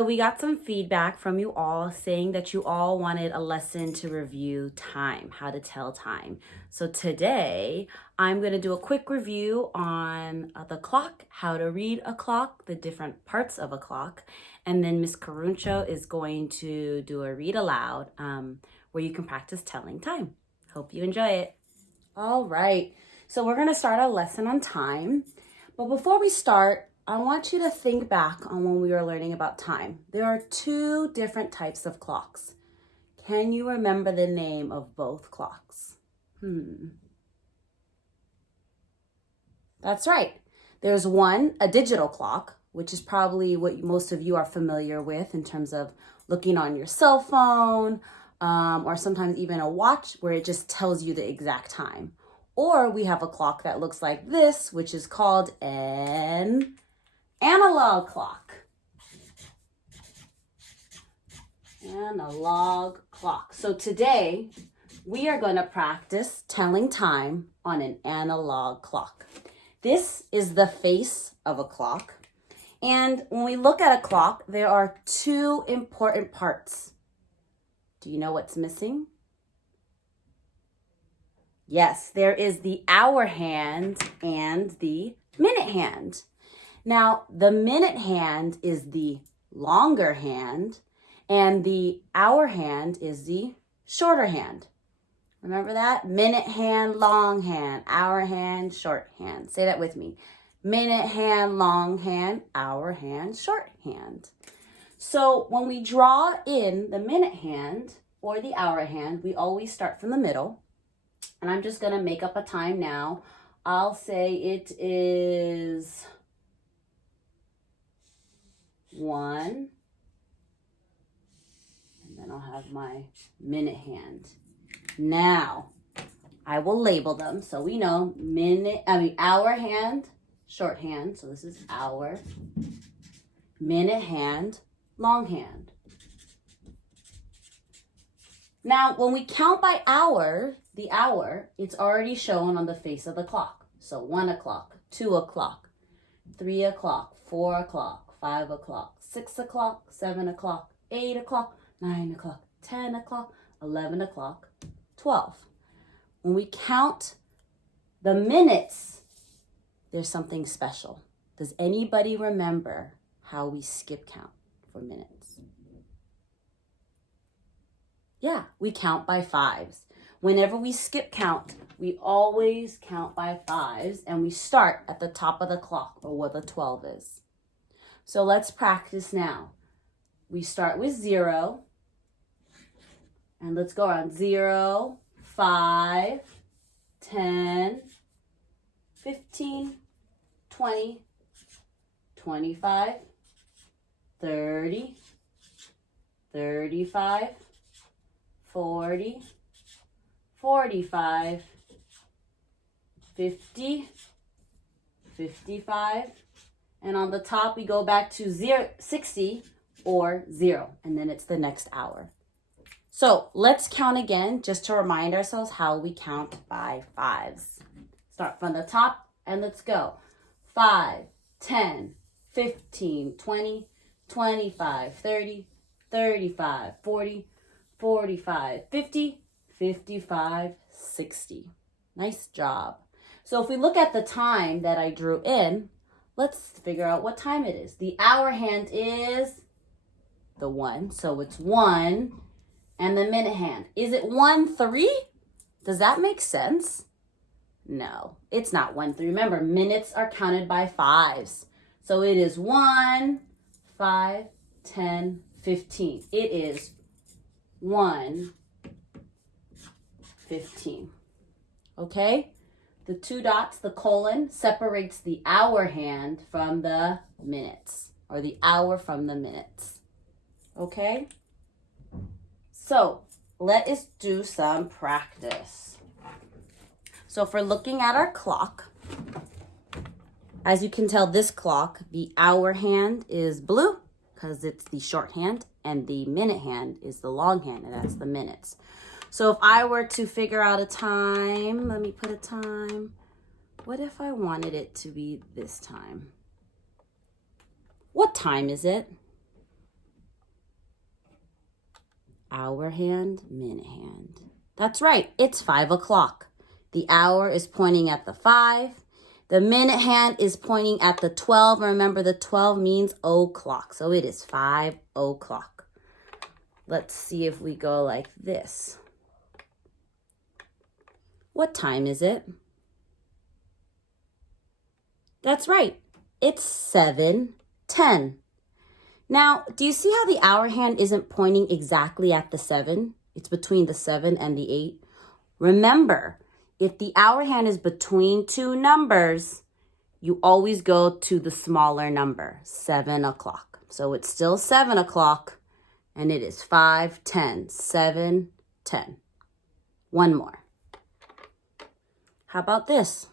We got some feedback from you all saying that you all wanted a lesson to review time, how to tell time. So today I'm going to do a quick review on the clock, how to read a clock, the different parts of a clock. And then Miss Caruncho is going to do a read aloud where you can practice telling time. Hope you enjoy it. All right, so we're going to start a lesson on time. But before we start, I want you to think back on when we were learning about time. There are two different types of clocks. Can you remember the name of both clocks? That's right. There's one, a digital clock, which is probably what most of you are familiar with in terms of looking on your cell phone, or sometimes even a watch where it just tells you the exact time. Or we have a clock that looks like this, which is called an analog clock. Analog clock. So today we are going to practice telling time on an analog clock. This is the face of a clock. And when we look at a clock, there are two important parts. Do you know what's missing? Yes, there is the hour hand and the minute hand. Now, the minute hand is the longer hand, and the hour hand is the shorter hand. Remember that? Minute hand, long hand, hour hand, short hand. Say that with me. Minute hand, long hand, hour hand, short hand. So when we draw in the minute hand or the hour hand, we always start from the middle. And I'm just going to make up a time now. I'll say it is 1, and then I'll have my minute hand. Now, I will label them so we know hour hand, short hand. So this is hour, minute hand, long hand. Now, when we count by hour, the hour, it's already shown on the face of the clock. So 1 o'clock, 2 o'clock, 3 o'clock, 4 o'clock, 5 o'clock, 6 o'clock, 7 o'clock, 8 o'clock, 9 o'clock, 10 o'clock, 11 o'clock, 12. When we count the minutes, there's something special. Does anybody remember how we skip count for minutes? Yeah, we count by fives. Whenever we skip count, we always count by fives, and we start at the top of the clock, or where the 12 is. So let's practice now. We start with 0, and let's go around 0, 5, 10, 15, 20, 25, 30, 35, 40, 45, 50, 55, and on the top we go back to 60 or 0, and then it's the next hour. So let's count again just to remind ourselves how we count by fives. Start from the top and let's go. 5, 10, 15, 20, 25, 30, 35, 40, 45, 50, 55, 60. Nice job. So if we look at the time that I drew in, let's figure out what time it is. The hour hand is the 1, so it's 1. And the minute hand, is it 1, 3? Does that make sense? No, it's not 1, 3. Remember, minutes are counted by fives. So it is 1, 5, 10, 15. It is 1, 15. Okay? The 2 dots, the colon, separates the hour hand from the minutes, or the hour from the minutes. Okay? So let us do some practice. So if we're looking at our clock, as you can tell, this clock, the hour hand is blue because it's the short hand, and the minute hand is the long hand, and that's the minutes. So if I were to figure out a time, let me put a time. What if I wanted it to be this time? What time is it? Hour hand, minute hand. That's right, it's 5 o'clock. The hour is pointing at the 5. The minute hand is pointing at the 12. Remember, the 12 means o'clock. So it is 5 o'clock. Let's see if we go like this. What time is it? That's right. It's 7:10. Now, do you see how the hour hand isn't pointing exactly at the 7? It's between the 7 and the 8. Remember, if the hour hand is between two numbers, you always go to the smaller number, 7 o'clock. So it's still 7 o'clock, and it is 5:10, 7:10. One more. How about this?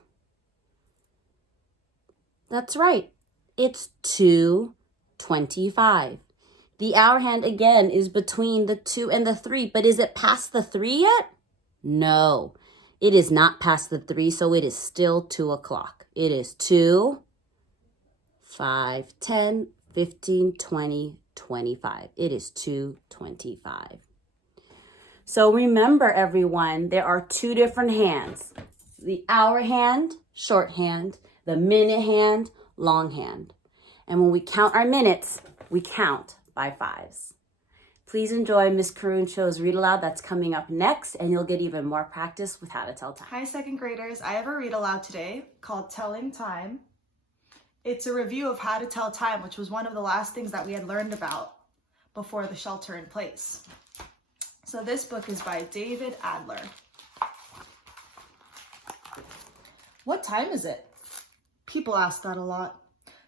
That's right. It's 2:25. The hour hand again is between the 2 and the 3, but is it past the 3 yet? No, it is not past the 3, so it is still 2 o'clock. It is 2, 5, 10, 15, 20, 25. It is 2:25. So remember, everyone, there are two different hands. The hour hand, short hand, the minute hand, long hand. And when we count our minutes, we count by 5s. Please enjoy Miss Karoon Show's Read Aloud that's coming up next, and you'll get even more practice with how to tell time. Hi, second graders. I have a read aloud today called Telling Time. It's a review of how to tell time, which was one of the last things that we had learned about before the shelter in place. So this book is by David Adler. What time is it? People ask that a lot.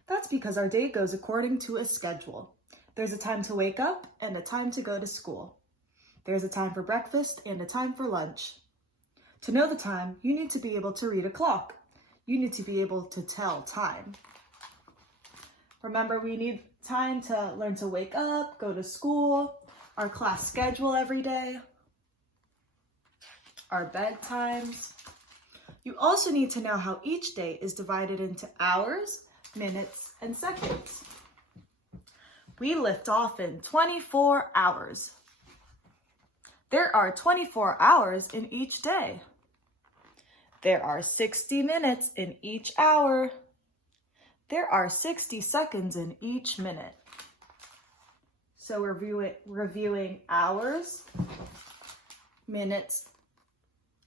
That's because our day goes according to a schedule. There's a time to wake up and a time to go to school. There's a time for breakfast and a time for lunch. To know the time, you need to be able to read a clock. You need to be able to tell time. Remember, we need time to learn to wake up, go to school, our class schedule every day, our bedtimes. You also need to know how each day is divided into hours, minutes, and seconds. We lift off in 24 hours. There are 24 hours in each day. There are 60 minutes in each hour. There are 60 seconds in each minute. So we're reviewing hours, minutes,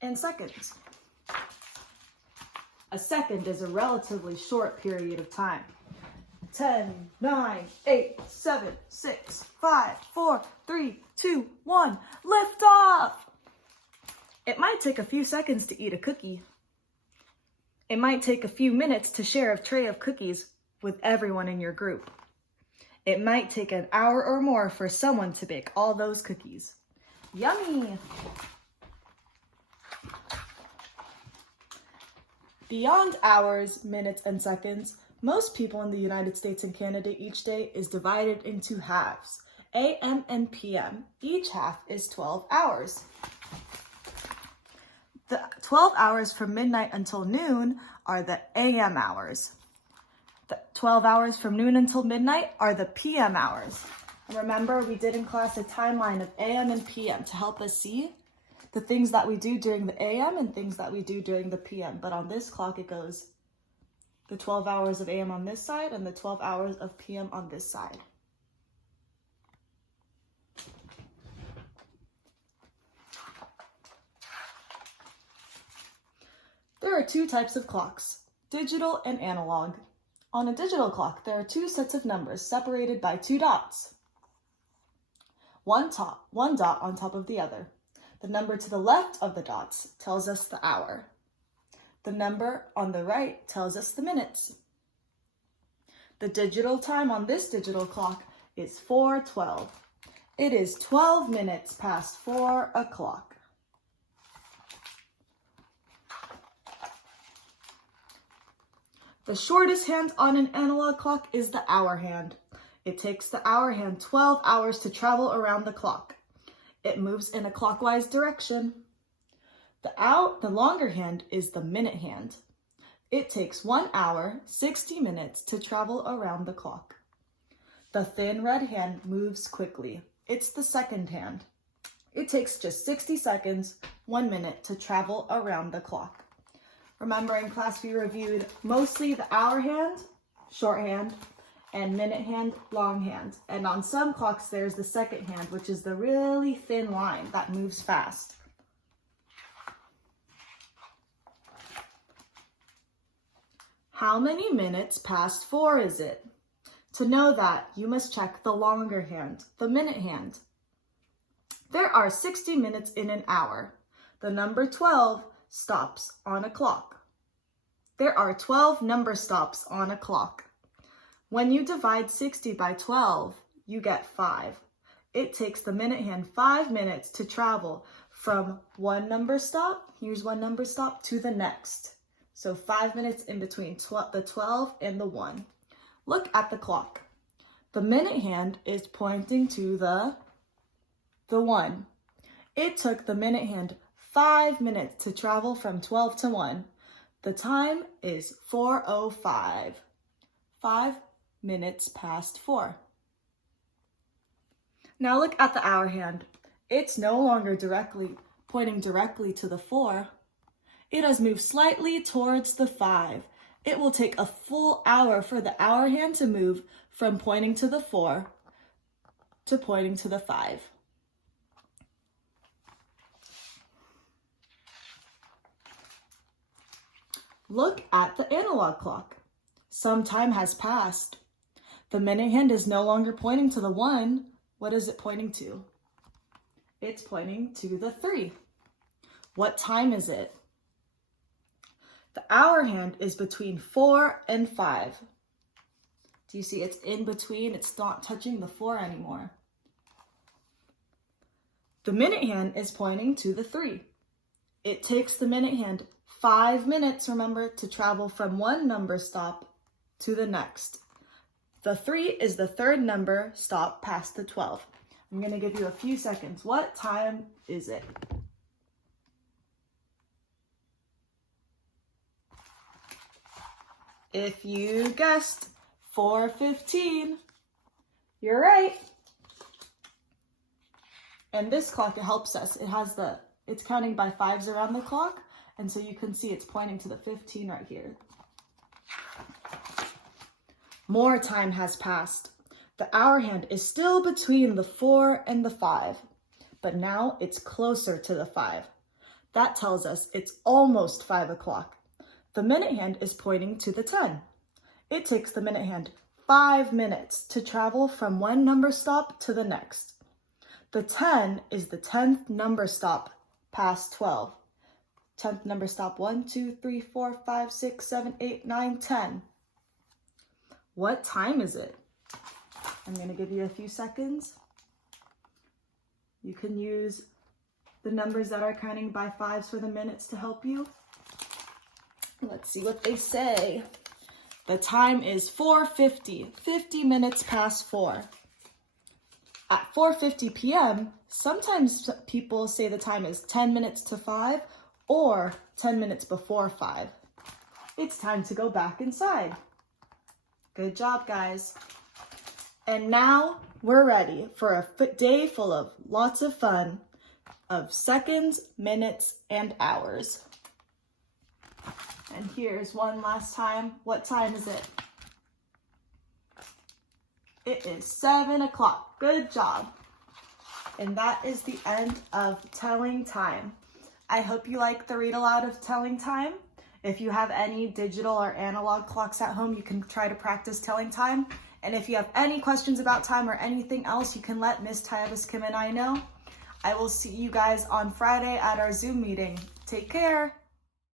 and seconds. A second is a relatively short period of time. 10, 9, 8, 7, 6, 5, 4, 3, 2, 1, lift off! It might take a few seconds to eat a cookie. It might take a few minutes to share a tray of cookies with everyone in your group. It might take an hour or more for someone to bake all those cookies. Yummy! Beyond hours, minutes, and seconds, most people in the United States and Canada each day is divided into halves, AM and PM. Each half is 12 hours. The 12 hours from midnight until noon are the AM hours. The 12 hours from noon until midnight are the PM hours. And remember, we did in class a timeline of AM and PM to help us see the things that we do during the AM and things that we do during the PM. But on this clock, it goes the 12 hours of AM on this side and the 12 hours of PM on this side. There are two types of clocks, digital and analog. On a digital clock, there are two sets of numbers separated by two dots. One dot on top of the other. The number to the left of the dots tells us the hour. The number on the right tells us the minutes. The digital time on this digital clock is 4:12. It is 12 minutes past 4 o'clock. The shortest hand on an analog clock is the hour hand. It takes the hour hand 12 hours to travel around the clock. It moves in a clockwise direction. The longer hand is the minute hand. It takes 1 hour, 60 minutes to travel around the clock. The thin red hand moves quickly. It's the second hand. It takes just 60 seconds, 1 minute to travel around the clock. Remember in class we reviewed mostly the hour hand, shorthand, and minute hand, longhand. And on some clocks there's the second hand, which is the really thin line that moves fast. How many minutes past 4 is it? To know that, you must check the longer hand, the minute hand. There are 60 minutes in an hour. The number 12 stops on a clock. There are 12 number stops on a clock. When you divide 60 by 12, you get 5. It takes the minute hand 5 minutes to travel from one number stop, here's one number stop, to the next. So 5 minutes in between the 12 and the 1. Look at the clock. The minute hand is pointing to the 1. It took the minute hand 5 minutes to travel from 12 to 1. The time is 4:05. 5 minutes past 4. Now look at the hour hand. It's no longer pointing directly to the 4. It has moved slightly towards the 5. It will take a full hour for the hour hand to move from pointing to the 4 to pointing to the 5. Look at the analog clock. Some time has passed. The minute hand is no longer pointing to the 1. What is it pointing to? It's pointing to the 3. What time is it? The hour hand is between 4 and 5. Do you see it's in between? It's not touching the 4 anymore. The minute hand is pointing to the 3. It takes the minute hand 5 minutes, remember, to travel from one number stop to the next. The 3 is the third number stop past the 12. I'm going to give you a few seconds. What time is it? If you guessed 4:15, you're right. And this clock, it helps us. It's counting by 5s around the clock, and so you can see it's pointing to the 15 right here. More time has passed. The hour hand is still between the 4 and the 5, but now it's closer to the 5. That tells us it's almost 5 o'clock. The minute hand is pointing to the 10. It takes the minute hand 5 minutes to travel from one number stop to the next. The 10 is the 10th number stop past 12. 10th number stop, 1, 2, 3, 4, 5, 6, 7, 8, 9, 10. What time is it? I'm going to give you a few seconds. You can use the numbers that are counting by 5s for the minutes to help you. Let's see what they say. The time is 4:50, 50 minutes past 4. At 4:50 p.m., sometimes people say the time is 10 minutes to 5 or 10 minutes before 5. It's time to go back inside. Good job, guys. And now we're ready for a day full of lots of fun of seconds, minutes, and hours. And here's one last time. What time is it? It is 7 o'clock. Good job. And that is the end of telling time. I hope you like the read aloud of telling time. If you have any digital or analog clocks at home, you can try to practice telling time. And if you have any questions about time or anything else, you can let Miss Tyabas Kim and I know. I will see you guys on Friday at our Zoom meeting. Take care.